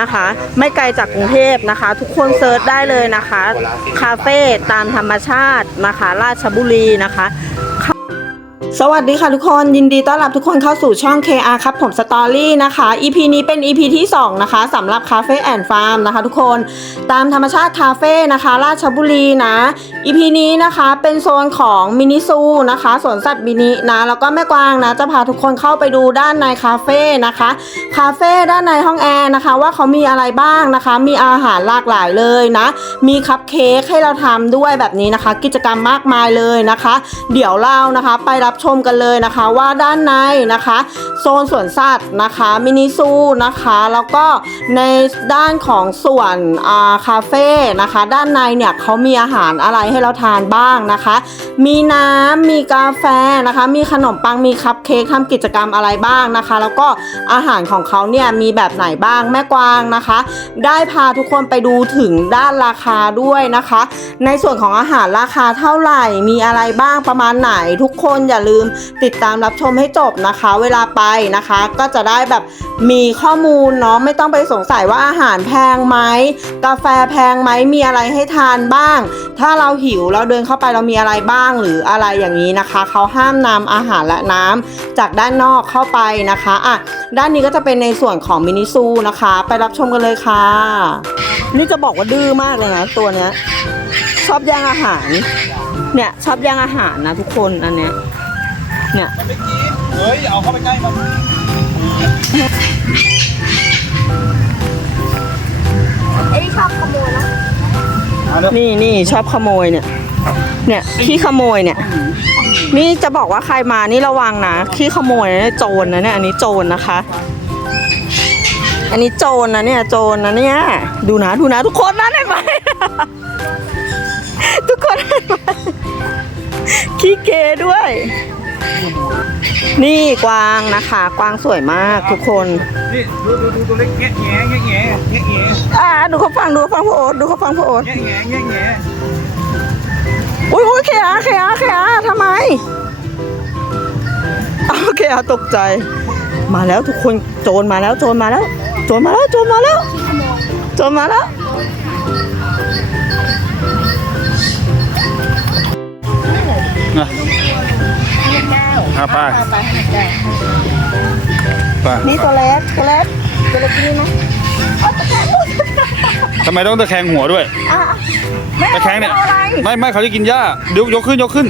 นะคะ ไม่ไกลจากกรุงเทพนะคะ ทุกคนเซิร์ชได้เลยนะคะ คาเฟ่ตามธรรมชาตินะคะ ราชบุรีนะคะ สวัสดีค่ะทุกคนยินดีต้อนรับทุกคนเข้าสู่ช่อง KR ครับผมสตอรี่นะคะ EP นี้เป็น EP ที่ 2 นะคะสำหรับคาเฟ่แอนฟาร์มนะคะทุกคนตามธรรมชาติคาเฟ่นะคะ ราชบุรีนะ EP นี้นะคะเป็นโซนของมินิซูนะคะสวนสัตว์มินินะแล้วก็แม่กวางนะจะพาทุกคนเข้าไปดูด้านในคาเฟ่นะคะคาเฟ่ด้านในห้องแอร์นะคะ ว่าเขามีอะไรบ้างนะคะ มีอาหารหลากหลายเลยนะ มีคัพเค้กให้เราทำด้วยแบบนี้นะคะ กิจกรรมมากมายเลยนะคะ เดี๋ยวเรานะคะ ไปรับชมมกันเลยนะคะว่าด้านในนะคะ โซนสวนสัตว์นะคะมินิซูนะคะแล้วก็ในด้านของส่วนอาคาเฟ่นะคะ ด้านในเนี่ยเขามีอาหารอะไรให้เราทานบ้างนะคะ มีน้ำมีกาแฟนะคะ มีขนมปังมีคัพเค้กทำกิจกรรมอะไรบ้างนะคะ แล้วก็อาหารของเขาเนี่ยมีแบบไหนบ้างแม่กวางนะคะ ได้พาทุกคนไปดูถึงด้านราคาด้วยนะคะ ในส่วนของอาหารราคาเท่าไหร่มีอะไรบ้างประมาณไหนทุกคนอย่าลืมติดตามรับชมให้จบนะคะ เวลาไปนะคะ ก็จะได้แบบมีข้อมูลเนาะไม่ต้องไปสงสัยว่าอาหารแพงไหมกาแฟแพงไหมมีอะไรให้ทานบ้าง ถ้าเราหิวเราเดินเข้าไปเรามีอะไรบ้างหรืออะไรอย่างนี้นะคะเขาห้ามนำอาหารและน้ำจากด้านนอกเข้าไปนะคะอะด้านนี้ก็จะเป็นในส่วนของมินิซูนะคะ ไปรับชมกันเลยค่ะ นี่จะบอกว่าดื้อมากเลยนะตัวเนี้ยชอบแย่งอาหาร เนี่ยชอบแย่งอาหารนะทุกคนอันเนี้ย เนี่ยไม่กินเฮ้ยเอาเข้าไปใกล้มันไอ้ที่ชอบขโมยนะเอาเร็วนี่นี่ชอบขโมยเนี่ย เนี่ยขี้ขโมยเนี่ย นี่จะบอกว่าใครมานี่ระวังนะขี้ขโมยนะโจรนะเนี่ยอันนี้โจรนะคะ อันนี้โจรนะเนี่ยโจรนะเนี่ยดูนะดูนะทุกคนนะได้ไหมทุกคนได้ไหมขี้เกด้วย นี่กวางนะคะ กวางสวยมากทุกคน นี่ดูดูดูตัวเล็กแงะแงะแงะแงะแงะแงะอ่าดูเขาฟังดูเขาฟังพ่อโอ๊ตดูเขาฟังพ่อโอ๊ตแงะแงะแงะแงะอุ้ยอุ้ยเคอาเคอาเคอาทำไมเอาเคอาตกใจ มาแล้วทุกคนโจรมาแล้วโจรมาแล้ว โจรมาแล้วโจรมาแล้วโจรมาแล้วนะเอาไปไปนี่ตัวเล็กตัวเล็กตัวเล็กนี่นะทำไมต้องตะแคงหัวด้วยอะไม่ตะแคงเนี่ยอาอะไรไม่ไม่เขาจะกินหญ้ายกยกขึ้นยกขึ้น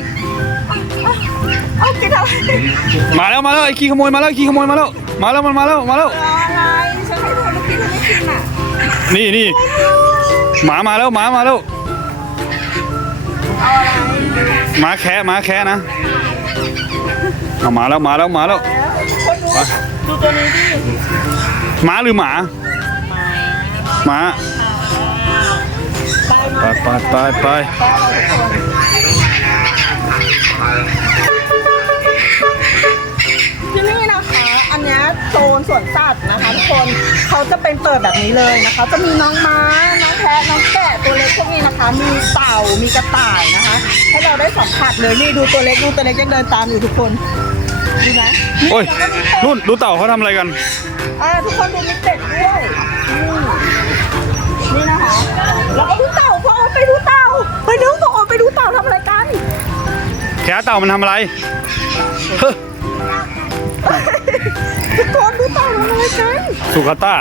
เอากินอะไรมาแล้วมาแล้วไอ้ขี้ขโมยมาแล้วไอ้ขี้ขโมยมาแล้วมาแล้วมันมาแล้วมาแล้วเอาอะไรฉันให้เธอมากินเธอไม่กินอะนี่นี่หมามาแล้วหมามาแล้วหมาแคะหมาแคะนะ เอามาแล้วมาแล้วมาแล้วคนดูไปดูตัวนี้ดิหมาหรือหมาหมาไปไปไปไปที่นี่นะคะ อันเนี้ยโซนสวนสัตว์นะคะทุกคนเขาจะเป็นเปิดแบบนี้เลยนะคะ จะมีน้องม้า น้องแพะ น้องแกะตัวเล็กพวกนี้นะคะ มีเต่า มีกระต่ายนะคะ ให้เราได้สัมผัสเลยนี่ดูตัวเล็กดูตัวเล็กยังเดินตามอยู่ทุกคน ดูนะโอ้ยแล้วก็มีเป็ดนู่นดูเต่าเขาทำอะไรกัน อ่าทุกคนดูมีเป็ดด้วยนี่นี่นะคะแล้วก็ดูเต่าพ่อโอนไปดูเต่าไปดูพ่อโอนไปดูเต่าทำอะไรกันแค่เต่ามันทำอะไรเฮ้ยทุกคนดูเต่าทำอะไรกันสุกาต้า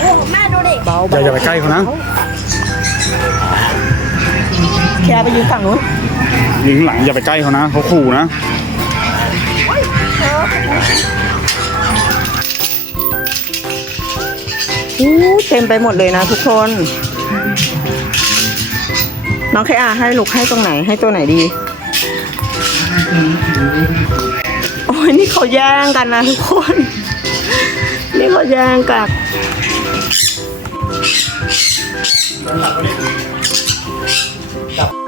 โอ้แม่ดูดิเบาอย่าอย่าไปใกล้เขานะแคร์ไปยืนฝั่งนู้น ยิงข้างหลังอย่าไปใกล้เขานะเขาขู่นะอู้เต็มไปหมดเลยนะทุกคน น้องแคอาให้ลูกให้ตรงไหนให้ตัวไหนดี โอ้ยนี่เขาแย่งกันนะทุกคน นี่เขาแย่งกัน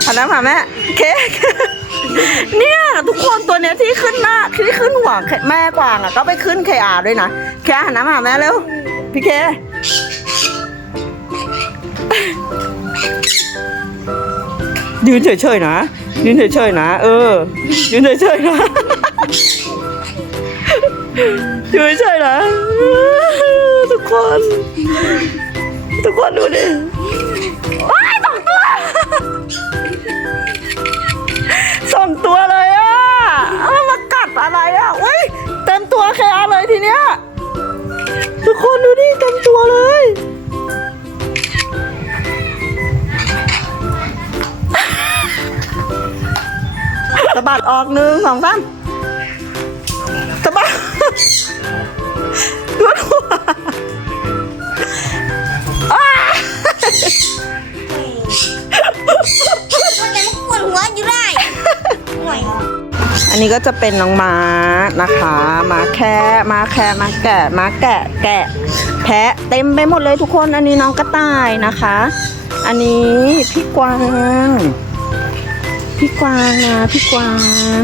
อันนั้นค่ะแม่เคกเนี่ยทุกคนตัวเนี้ยที่ขึ้นหน้าที่ขึ้นหัวแม่กวางอะก็ไปขึ้นเคอาด้วยนะเคหันน้ำหาแม่เร็วพี่เคยืนเฉยๆนะ ยืนเฉยๆนะ เออ ยืนเฉยๆนะยู่เฉยๆนะ ทุกคน ทุกคนดูดิ สองตัวเลยอะเอามากัดอะไรอะอุ้ยเต็มตัวแคร์เลยทีเนี้ยทุกคนดูดิเต็มตัวเลยสะบัดออกหนึ่งสองสามสะบัดดูหัวอ้ามันยังปว นนี้ก็จะเป็นน้องม้านะคะม้าแค่ม้าแค่ม้าแกะม้าแกะแกะ แพะเต็มไปหมดเลยทุกคน อันนี้น้องกระต่ายนะคะ อันนี้พี่กวาง พี่กวางนะพี่กวาง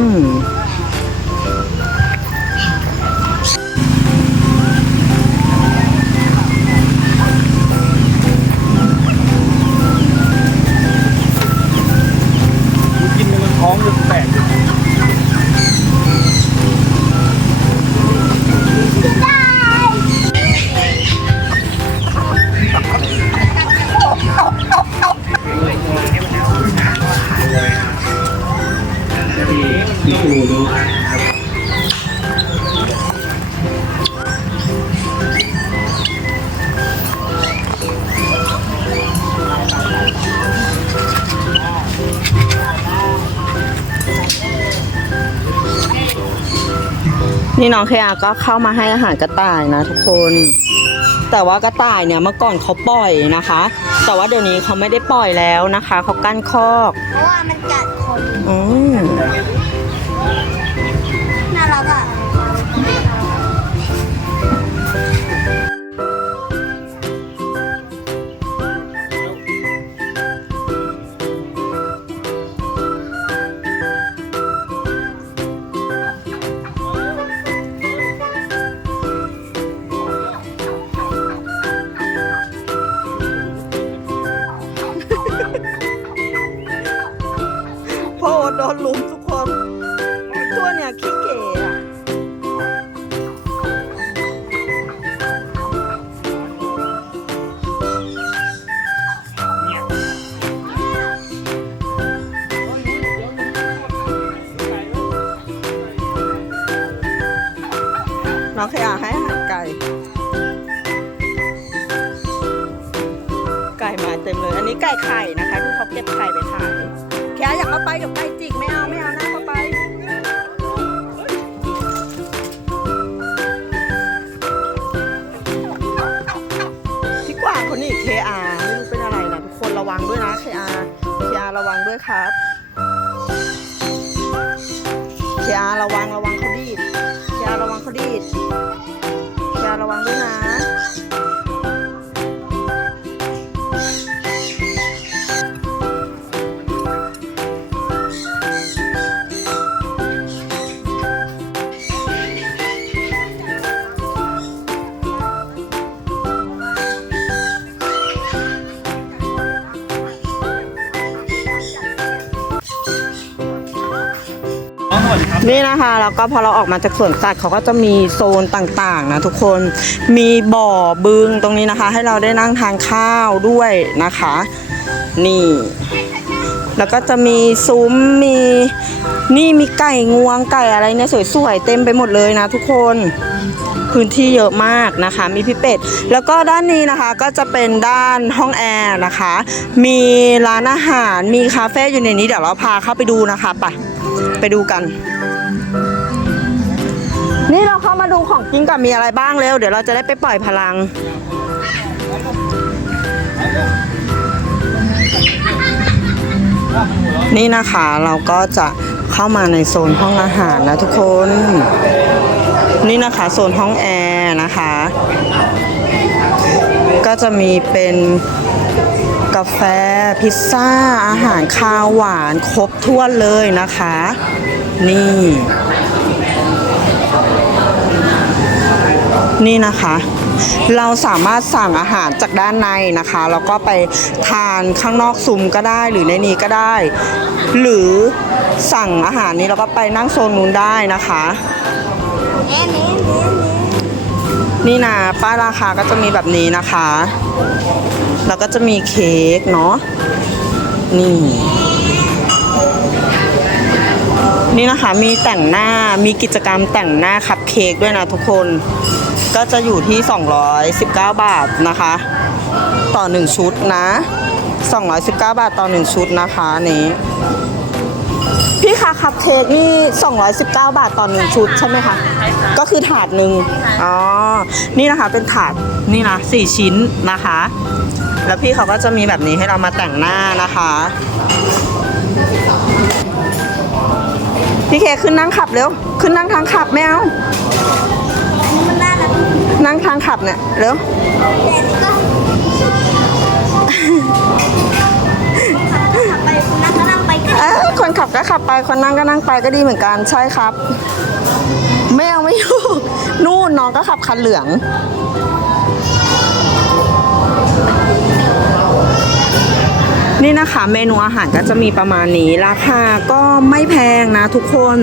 นี่น้องเคอาก็เข้ามาให้อาหารกระต่ายนะ ทุกคน แต่ว่ากระต่ายเนี่ยเมื่อก่อนเขาปล่อยนะคะ แต่ว่าเดี๋ยวนี้เขาไม่ได้ปล่อยแล้วนะคะเขากั้นคอกเพราะว่ามันกัดคนอืมน่ารักอะ ต็มเลย อันนี้ไก่ไข่นะคะที่เขาเก็บไข่ไปขายแค่อยากเข้าไปกับไก่จิกไม่เอาไม่เอานะเข้าไปพี่กวางคนนี้ KR ไม่รู้เป็นอะไรนะทุกคนระวังด้วยนะ KR KR ระวังด้วยครับ KR ระวังระวังเขาดีด KR ระวังเขาดีด KR ระวังด้วยนะ นี่นะคะ แล้วก็พอเราออกมาจากสวนสัตว์เขาก็จะมีโซนต่างๆนะทุกคนมีบ่อบึงตรงนี้นะคะ ให้เราได้นั่งทานข้าวด้วยนะคะ นี่ แล้วก็จะมีซุ้มมีนี่มีไก่งวงไก่อะไรเนี่ยสวยๆเต็มไปหมดเลยนะทุกคนพื้นที่เยอะมากนะคะ มีพี่เป็ด แล้วก็ด้านนี้นะคะก็จะเป็นด้านห้องแอร์นะคะ มีร้านอาหาร มีคาเฟ่อยู่ในนี้เดี๋ยวเราพาเข้าไปดูนะคะไป ไปดูกัน นี่เราเข้ามาดูของกินกับมีอะไรบ้างเร็วเดี๋ยวเราจะได้ไปปล่อยพลัง นี่นะคะเราก็จะเข้ามาในโซนห้องอาหารนะทุกคน นี่นะคะโซนห้องแอร์นะคะ ก็จะมีเป็น กาแฟ พิซซ่า อาหารคาวหวานครบถ้วนเลยนะคะ นี่ นี่นะคะ เราสามารถสั่งอาหารจากด้านในนะคะ แล้วก็ไปทานข้างนอกซุ้มก็ได้หรือในนี้ก็ได้ หรือสั่งอาหารนี้แล้วก็ไปนั่งโซนนู้นได้นะคะ นี่นะป้ายราคาก็จะมีแบบนี้นะคะ แล้วก็จะมีเค้กเนาะนี่นี่นะคะมีแต่งหน้ามีกิจกรรมแต่งหน้าคัพเค้กด้วยนะทุกคนก็จะอยู่ที่ 219 บาทนะคะ ต่อ 1 ชุดนะ 219 บาทต่อ 1 ชุดนะคะนนี้ พี่คะคัพเค้กนี่ 219 บาทต่อ1ชุดใช่ไหมคะ ก็คือถาดหนึ่งอ๋อ นี่นะคะเป็นถาดนี่นะสี่ชิ้นนะคะ แล้วพี่เขาก็จะมีแบบนี้ให้เรามาแต่งหน้านะคะ พี่เคขึ้นนั่งขับเร็ว ขึ้นนั่งทางขับไม่เอามันน่านั่งทางขับเนี่ยเร็ว เอ้ยคนขับก็ขับไปคนนั่งก็นั่งไปก็ดีเหมือนกันใช่ครับ ไม่เอาไม่อยู่นู่นน้องก็ขับคันเหลือง นี่นะคะเมนูอาหารก็จะมีประมาณนี้ ราคาก็ไม่แพงนะทุกคน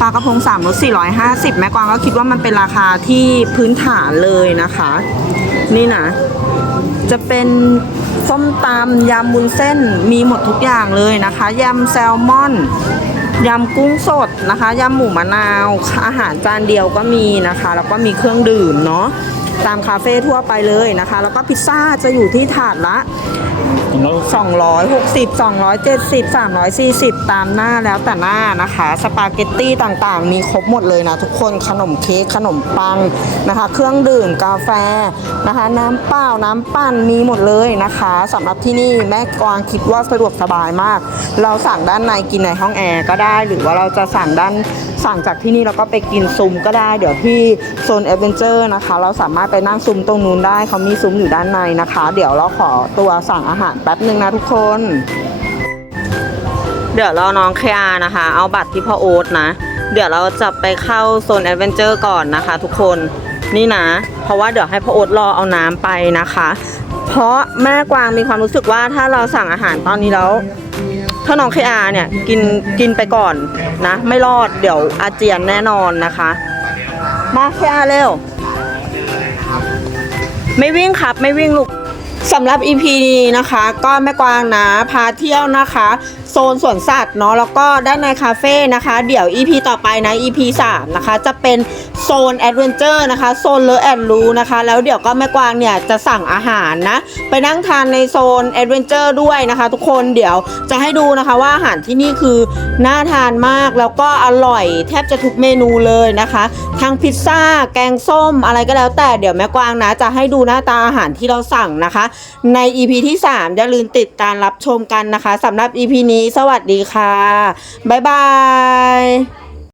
ปลากระพงสามรส450 แม่กวางก็คิดว่ามันเป็นราคาที่พื้นฐานเลยนะคะ นี่นะ จะเป็นส้มตำยำบุญเส้นมีหมดทุกอย่างเลยนะคะยำแซลมอนยำกุ้งสดนะคะยำหมูมะนาว อาหารจานเดียวก็มีนะคะ แล้วก็มีเครื่องดื่มเนาะ ตามคาเฟ่ทั่วไปเลยนะคะ แล้วก็พิซซ่าจะอยู่ที่ถาดละ 260 270 340 ตามหน้าแล้วแต่หน้านะคะ สปาเกตตี้ต่างๆ มีครบหมดเลยนะทุกคนขนมเค้กขนมปังนะคะ เครื่องดื่มกาแฟนะคะ น้ำเปล่าน้ำปั่นมีหมดเลยนะคะสำหรับที่นี่แม่กวางคิดว่าสะดวกสบายมาก เราสั่งด้านในกินในห้องแอร์ก็ได้ หรือว่าเราจะสั่งด้านสั่งจากที่นี่แล้วก็ไปกินซุ้มก็ได้ เดี๋ยวที่โซนแอดเวนเจอร์นะคะ เราสามารถไปนั่งซุ้มตรงนู้นได้เขามีซุ้มอยู่ด้านในนะคะ เดี๋ยวเราขอตัวสั่งอาหารแป๊บหนึ่งนะทุกคน เดี๋ยวเราน้องเคอานะคะ เอาบัตรที่พ่อโอ๊ตนะ เดี๋ยวเราจะไปเข้าโซนแอดเวนเจอร์ก่อนนะคะ ทุกคนนี่นะ เพราะว่าเดี๋ยวให้พ่อโอ๊ตรอเอาน้ำไปนะคะ เพราะแม่กวางมีความรู้สึกว่าถ้าเราสั่งอาหารตอนนี้แล้วถ้าน้องเคอาเนี่ยกินกินไปก่อนนะ ไม่รอดเดี๋ยวอาเจียนแน่นอนนะคะ มาเคอาเร็ว ไม่วิ่งครับ ไม่วิ่งลูก สำหรับ EP นี้นะคะ ก็แม่กวางนะพาเที่ยวนะคะ โซนสวนสัตว์เนาะแล้วก็ด้านในคาเฟ่นะคะ เดี๋ยว EP ต่อไปนะ EP 3 นะคะ จะเป็นโซนแอดเวนเจอร์นะคะโซนเลอแอนรูนะคะ แล้วเดี๋ยวก็แม่กวางเนี่ยจะสั่งอาหารนะ ไปนั่งทานในโซนแอดเวนเจอร์ด้วยนะคะ ทุกคนเดี๋ยวจะให้ดูนะคะว่าอาหารที่นี่คือน่าทานมากแล้วก็อร่อยแทบจะทุกเมนูเลยนะคะ ทั้งพิซซ่าแกงส้มอะไรก็แล้วแต่เดี๋ยวแม่กวางนะ จะให้ดูหน้าตาอาหารที่เราสั่งนะคะใน EP ที่ 3 อย่าลืมติดตามรับชมกันนะคะสำหรับ EP นี้สวัสดีค่ะ บ๊ายบาย